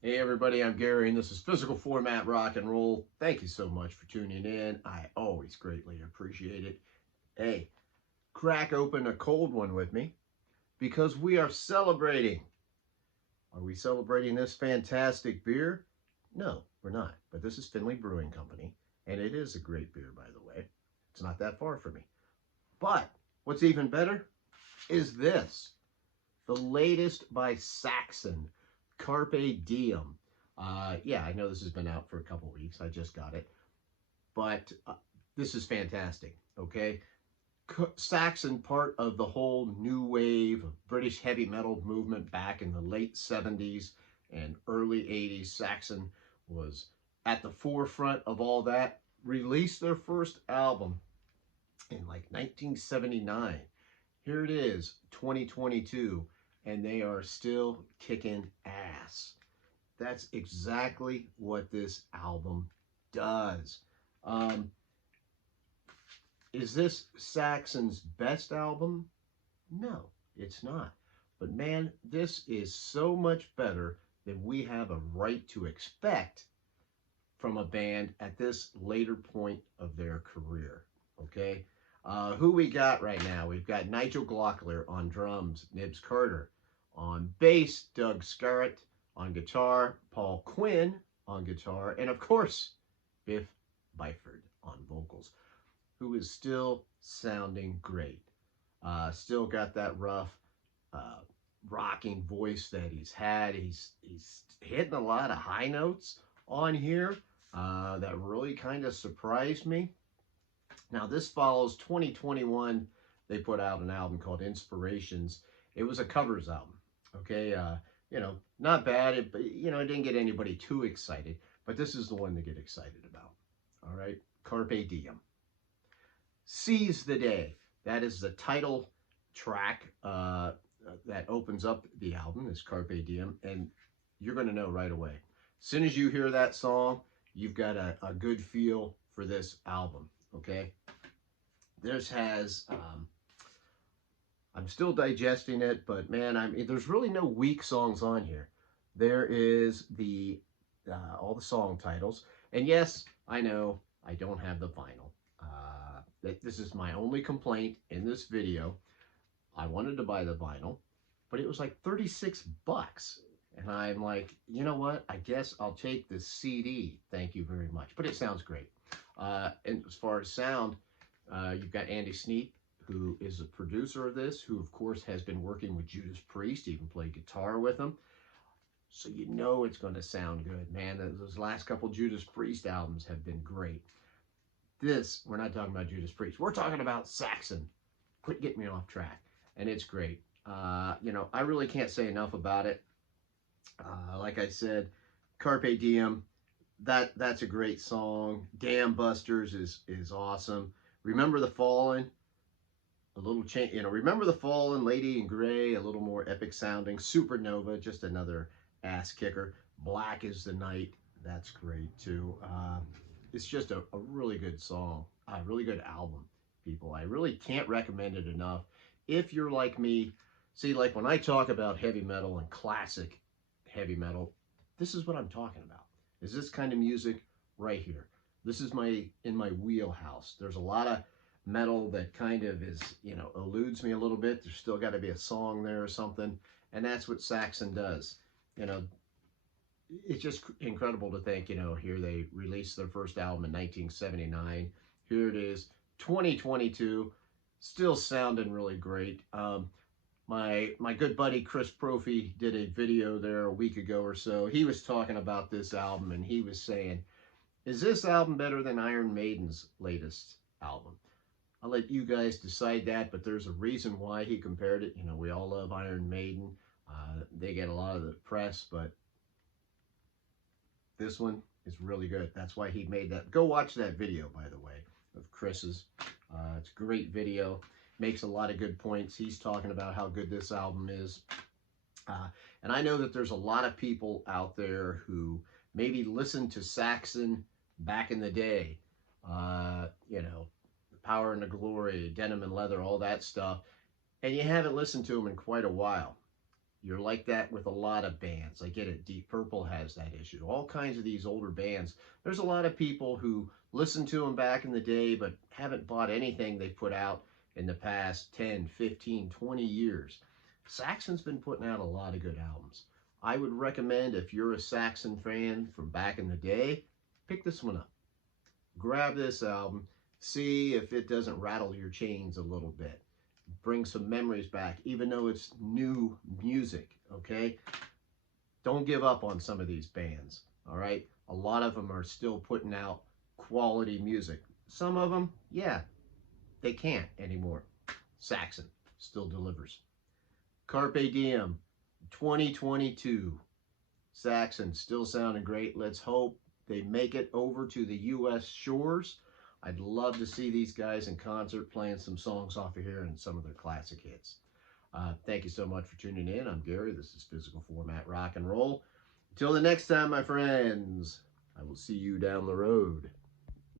Hey everybody, I'm Gary and this is Physical Format Rock and Roll. Thank you so much for tuning in. I always greatly appreciate it. Hey, crack open a cold one with me because we are celebrating. Are we celebrating this fantastic beer? No, we're not. But this is Finley Brewing Company and it is a great beer, by the way. It's not that far from me. But what's even better is this. The latest by Saxon, Carpe Diem. Yeah, I know this has been out for a couple weeks. I just got it. But this is fantastic, okay? Saxon, part of the whole new wave of British heavy metal movement back in the late 70s and early 80s. Saxon was at the forefront of all that. Released their first album in like 1979. Here it is, 2022, and they are still kicking ass. That's exactly what this album does. Um, is this Saxon's best album? No, it's not. But man, this is so much better than we have a right to expect from a band at this later point of their career. Okay? Who we got right now? We've got Nigel Glockler on drums, Nibs Carter on bass, Doug Scarrett on guitar, Paul Quinn on guitar, and of course, Biff Byford on vocals, who is still sounding great. Still got that rough, uh, rocking voice that he's had. He's hitting a lot of high notes on here that really kind of surprised me. Now this follows 2021. They put out an album called Inspirations. It was a covers album. Okay, not bad. But it didn't get anybody too excited. But this is the one to get excited about. All right, Carpe Diem. Seize the Day. That is the title track that opens up the album, is Carpe Diem, and you're going to know right away. As soon as you hear that song, you've got a good feel for this album, okay? This has, I'm still digesting it, but man, there's really no weak songs on here. There is all the song titles, and yes, I know I don't have the vinyl. This is my only complaint in this video. I wanted to buy the vinyl, but it was like 36 bucks. And I'm like, you know what? I guess I'll take the CD. Thank you very much. But it sounds great. And as far as sound, you've got Andy Sneap, who is a producer of this, who of course has been working with Judas Priest, even played guitar with them. So you know it's going to sound good, man. Those last couple Judas Priest albums have been great. This, we're not talking about Judas Priest. We're talking about Saxon. Quit getting me off track. And it's great. I really can't say enough about it. Like I said, Carpe Diem, that's a great song. Dam Busters is awesome. Remember the Fallen, a little change. Remember the Fallen, Lady in Gray, a little more epic sounding. Supernova, just another ass kicker. Black is the Night, that's great too. It's just a really good song, a really good album, people. I really can't recommend it enough. If you're like me, see, like when I talk about heavy metal and classic heavy metal, this is what I'm talking about. Is this kind of music right here. This is in my wheelhouse. There's a lot of metal that kind of is, eludes me a little bit. There's still got to be a song there or something. And that's what Saxon does. It's just incredible to think, here they released their first album in 1979. Here it is, 2022, still sounding really great. My good buddy Chris Profi did a video there a week ago or so. He was talking about this album and he was saying, is this album better than Iron Maiden's latest album? I'll let you guys decide that, but there's a reason why he compared it. We all love Iron Maiden. They get a lot of the press, but this one is really good. That's why he made that. Go watch that video, by the way, of Chris's. It's a great video. Makes a lot of good points. He's talking about how good this album is. And I know that there's a lot of people out there who maybe listened to Saxon back in the day. The Power and the Glory, Denim and Leather, all that stuff. And you haven't listened to them in quite a while. You're like that with a lot of bands. I get it. Deep Purple has that issue. All kinds of these older bands. There's a lot of people who listened to them back in the day but haven't bought anything they put out in the past 10, 15, 20 years. Saxon's been putting out a lot of good albums. I would recommend, if you're a Saxon fan from back in the day, pick this one up. Grab this album. See if it doesn't rattle your chains a little bit. Bring some memories back, even though it's new music, okay? Don't give up on some of these bands, all right? A lot of them are still putting out quality music. Some of them, yeah, they can't anymore. Saxon still delivers. Carpe Diem, 2022. Saxon still sounding great. Let's hope they make it over to the U.S. shores. I'd love to see these guys in concert playing some songs off of here and some of their classic hits. Thank you so much for tuning in. I'm Gary. This is Physical Format Rock and Roll. Until the next time, my friends, I will see you down the road.